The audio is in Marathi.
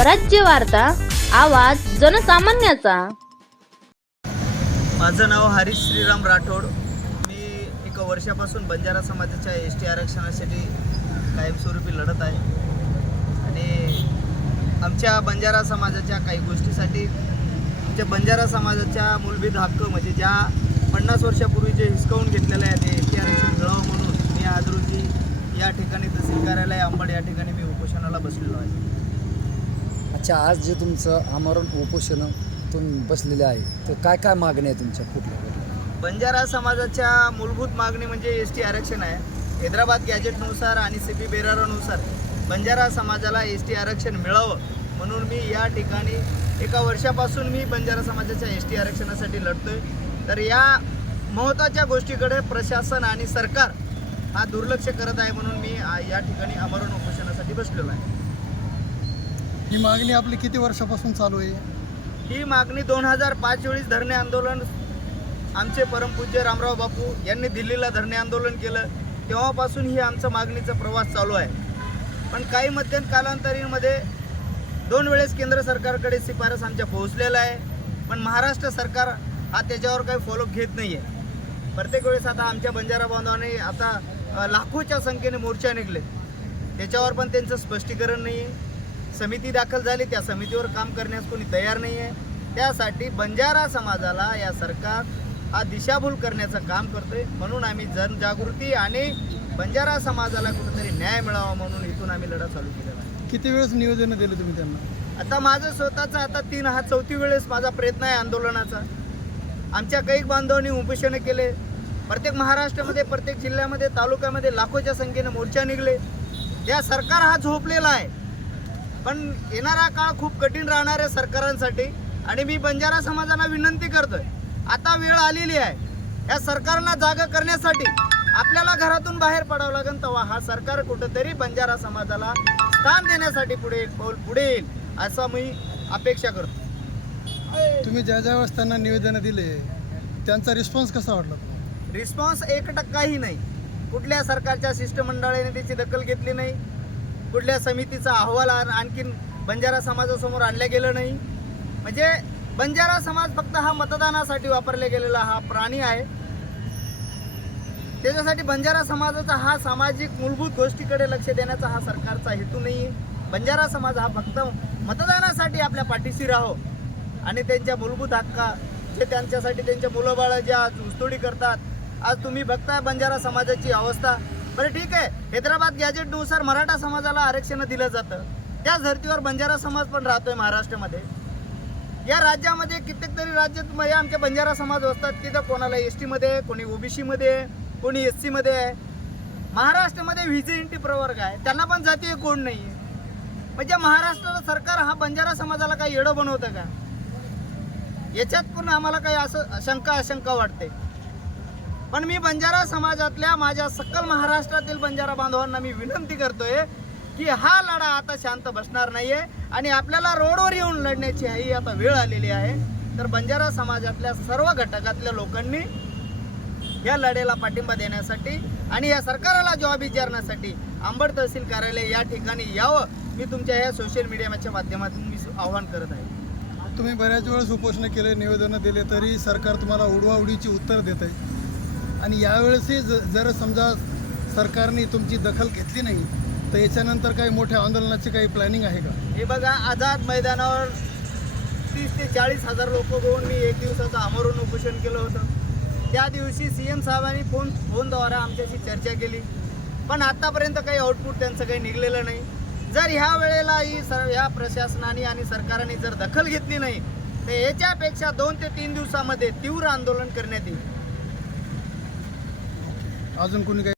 स्वराज्य वार्ता, आवाज जनसामान्याचा। माझं नाव हरीश श्रीराम राठोड। मी एक वर्षापासून बंजारा समाजाच्या एसटी आरक्षणासाठी कायमस्वरूपी लढत आहे आणि आमच्या बंजारा समाजाच्या काही गोष्टीसाठी आमच्या बंजारा समाजाच्या मूलभूत हक्क म्हणजे ज्या 50 वर्षापूर्वी जे हिसकावून घेतलेलं आहे ते एसटी आरक्षण मिळावं म्हणून मी आज रोजी या ठिकाणी तहसील कार्यालय अंबड या ठिकाणी मी उपोषणाला बसलेलो आहे। अच्छा, आज जे तुमचं आमरण उपोषण तुम्ही बसलेले आहे तर काय काय मागणी आहे तुमच्या कुठल्या? बंजारा समाजाच्या मूलभूत मागणी म्हणजे एसटी आरक्षण आहे। हैदराबाद गॅजेटनुसार आणि CP बेरारानुसार बंजारा समाजाला एसटी आरक्षण मिळावं म्हणून मी या ठिकाणी एका वर्षापासून मी बंजारा समाजाच्या एसटी आरक्षणासाठी लढतोय। तर या महत्त्वाच्या गोष्टीकडे प्रशासन आणि सरकार हा दुर्लक्ष करत आहे म्हणून मी या ठिकाणी आमरण उपोषणासाठी बसलेलो आहे। ही मागणी आपली किती वर्षापासून चालू आहे? ही मागणी 2005 वेळी धरणे आंदोलन आमचे परमपूज्य रामराव बापू यांनी दिल्लीला धरणे आंदोलन केलं तेव्हापासून ही आमचा मागणीचा प्रवास चालू आहे। पण काही मध्यंतर कालांतरामध्ये 2 वेळेस केंद्र सरकारकडे शिफारस आमच्या पोहोचलेला आहे, पण महाराष्ट्र सरकार हा त्याच्यावर काही फॉलोअप घेत नाही आहे। प्रत्येक वेळेस आता आमच्या बंजारा बांधवांनी आता लाखोच्या संख्येने मोर्चा निघले, त्याच्यावर पण त्यांचं स्पष्टीकरण नाही आहे। समिती दाखल झाली, त्या समितीवर काम करण्यास कोणी तयार नाही आहे। त्यासाठी बंजारा समाजाला या सरकार हा दिशाभूल करण्याचं काम करतोय म्हणून आम्ही जनजागृती आणि बंजारा समाजाला कुठेतरी न्याय मिळावा म्हणून इथून आम्ही लढा चालू केलेला आहे। किती वेळेस निवेदन दिले तुम्ही त्यांना? आता माझं स्वतःचं आता 4थी वेळेस माझा प्रयत्न आहे आंदोलनाचा। आमच्या कैक बांधवांनी उपोषण केले, प्रत्येक महाराष्ट्रामध्ये प्रत्येक जिल्ह्यामध्ये तालुक्यामध्ये लाखोच्या संख्येने मोर्चा निघले। या सरकार हा झोपलेला आहे, पण येणारा काळ खूप कठीण राहणार आहे सरकारांसाठी आणि मी बंजारा समाजाला विनंती करतोय, आता वेळ आलेली आहे या सरकारला जागा करण्यासाठी आपल्याला घरातून बाहेर पडावं लागेल, तेव्हा हा सरकार कुठेतरी बंजारा समाजाला स्थान देण्यासाठी पुढे येईल असं मी अपेक्षा करतो। तुम्ही ज्या वेळेस त्यांना निवेदन दिले त्यांचा रिस्पॉन्स कसा वाटला? रिस्पॉन्स 1% नाही। कुठल्या सरकारच्या शिष्टमंडळाने त्याची दखल घेतली नाही, कुठल्या समितीचा अहवाल आणखीन बंजारा समाजासमोर आणला गेला नाही। म्हणजे बंजारा समाज फक्त हा मतदानासाठी वापरला गेलेला हा प्राणी आहे, त्याच्यासाठी बंजारा समाजाचा हा सामाजिक मूलभूत गोष्टीकडे लक्ष देण्याचा हा सरकारचा हेतू नाही आहे। बंजारा समाज हा फक्त मतदानासाठी आपल्या पाठीशी राहो आणि त्यांच्या मूलभूत हक्का जे त्यांच्यासाठी त्यांच्या मुलं जे आज ऊसतोडी करतात, आज तुम्ही बघताय बंजारा समाजाची अवस्था। बरं ठीक आहे, हैदराबाद गॅजेटनुसार मराठा समाजाला आरक्षण दिलं जातं, त्याच धर्तीवर बंजारा समाज पण राहतोय महाराष्ट्रामध्ये। या राज्यामध्ये कित्येक तरी राज्यात आमचे बंजारा समाज असतात, तिथं कोणाला ST मध्ये, कोणी OBC मध्ये, कोणी SC मध्ये आहे। महाराष्ट्रामध्ये व्हिजिएंटी प्रवर्ग आहे, त्यांना पण जातीय कोड नाही आहे। म्हणजे महाराष्ट्राला सरकार हा बंजारा समाजाला काही येडं बनवतं का? याच्यात पण आम्हाला काही असं आशंका वाटते। पण मी बंजारा समाजातल्या माझ्या सकल महाराष्ट्रातील बंजारा बांधवांना मी विनंती करतोय की हा लढा आता शांत बसणार नाहीये आणि आपल्याला रोडवर येऊन लढण्याची ही आता वेळ आलेली आहे। तर बंजारा समाजातल्या सर्व घटकातल्या लोकांनी या लढ्याला पाठिंबा देण्यासाठी आणि या सरकारला जबाब विचारण्यासाठी अंबड तहसील कार्यालय या ठिकाणी यावं मी तुमच्या या सोशल मीडियाच्या माध्यमातून मी आवाहन करत आहे। तुम्ही बऱ्याच वेळेस उपोषण केले, निवेदनं दिले, तरी सरकार तुम्हाला उडवाउडीची उत्तर देत आहे आणि यावेळेसही जर समजा सरकारने तुमची दखल घेतली नाही तर याच्यानंतर काही मोठ्या आंदोलनाची काही प्लॅनिंग आहे का? हे बघा, आझाद मैदानावर 30 ते 40 हजार लोक घेऊन मी 1 दिवसाचं आमरण उपोषण केलं होतं। त्या दिवशी CM साहेबांनी फोनद्वारे आमच्याशी चर्चा केली, पण आतापर्यंत काही आउटपुट त्यांचं काही निघलेलं नाही। जर ह्या वेळेला या प्रशासनाने आणि सरकारने जर दखल घेतली नाही तर याच्यापेक्षा 2 ते 3 दिवसामध्ये तीव्र आंदोलन करण्यात येईल। अजून कोणी काही